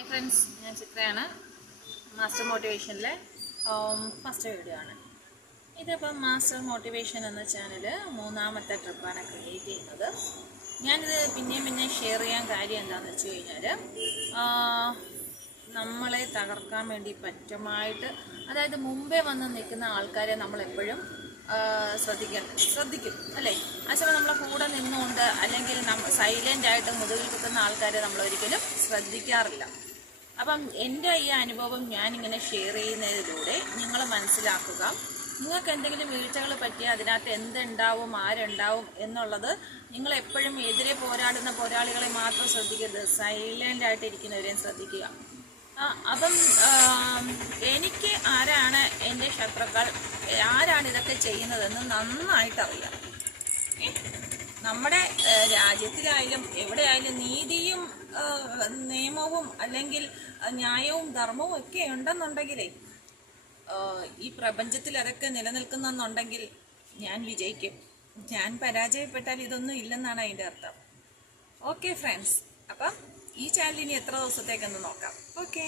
Hi friends, ഞാൻ ചിത്രയാണ്. Master മോട്ടിവേഷനിലെ first video ആണ് ഇതിപ്പം. മാസ്റ്റർ മോട്ടിവേഷൻ എന്ന ചാനൽ മൂന്നാമത്തെ ട്രിപ്പാണ് ക്രിയേറ്റ് ചെയ്യുന്നത്. ഞാനിത് പിന്നെയും ഷെയർ ചെയ്യാൻ കാര്യം എന്താണെന്ന് വെച്ച് കഴിഞ്ഞാൽ, നമ്മളെ തകർക്കാൻ വേണ്ടി പറ്റുമായിട്ട്, അതായത് മുമ്പേ വന്ന് നിൽക്കുന്ന ആൾക്കാരെ നമ്മളെപ്പോഴും ശ്രദ്ധിക്കും അല്ലേ. അതുപോലെ നമ്മളെ കൂടെ നിന്നുകൊണ്ട് അല്ലെങ്കിൽ സൈലൻ്റായിട്ട് മുതുകിൽ കുത്തുന്ന ആൾക്കാരെ നമ്മളൊരിക്കലും ശ്രദ്ധിക്കാറില്ല. അപ്പം എൻ്റെ ഈ അനുഭവം ഞാനിങ്ങനെ ഷെയർ ചെയ്യുന്നതിലൂടെ നിങ്ങൾ മനസ്സിലാക്കുക. നിങ്ങൾക്ക് എന്തെങ്കിലും വീഴ്ചകൾ പറ്റിയാൽ അതിനകത്ത് എന്തുണ്ടാവും, ആരുണ്ടാവും എന്നുള്ളത് നിങ്ങൾ എപ്പോഴും എതിരെ പോരാടുന്ന പോരാളികളെ മാത്രം ശ്രദ്ധിക്കരുത്, സൈലൻ്റായിട്ടിരിക്കുന്നവരെയും ശ്രദ്ധിക്കുക. അപ്പം എനിക്ക് ആരാണ് എൻ്റെ ശത്രുക്കൾ, ആരാണ് ഇതൊക്കെ ചെയ്യുന്നതെന്ന് നന്നായിട്ടറിയാം. നമ്മുടെ രാജ്യത്തിലായാലും എവിടെയായാലും നീതിയും നിയമവും അല്ലെങ്കിൽ ന്യായവും ധർമ്മവും ഒക്കെ ഉണ്ടെന്നുണ്ടെങ്കിലേ, ഈ പ്രപഞ്ചത്തിൽ അതൊക്കെ നിലനിൽക്കുന്നെന്നുണ്ടെങ്കിൽ ഞാൻ വിജയിക്കും. ഞാൻ പരാജയപ്പെട്ടാൽ ഇതൊന്നും ഇല്ലെന്നാണ് അതിൻ്റെ അർത്ഥം. ഓക്കെ ഫ്രണ്ട്സ്, അപ്പം ഈ ചാനൽ ഇനി എത്ര ദിവസത്തേക്കെന്ന് നോക്കാം. ഓക്കെ.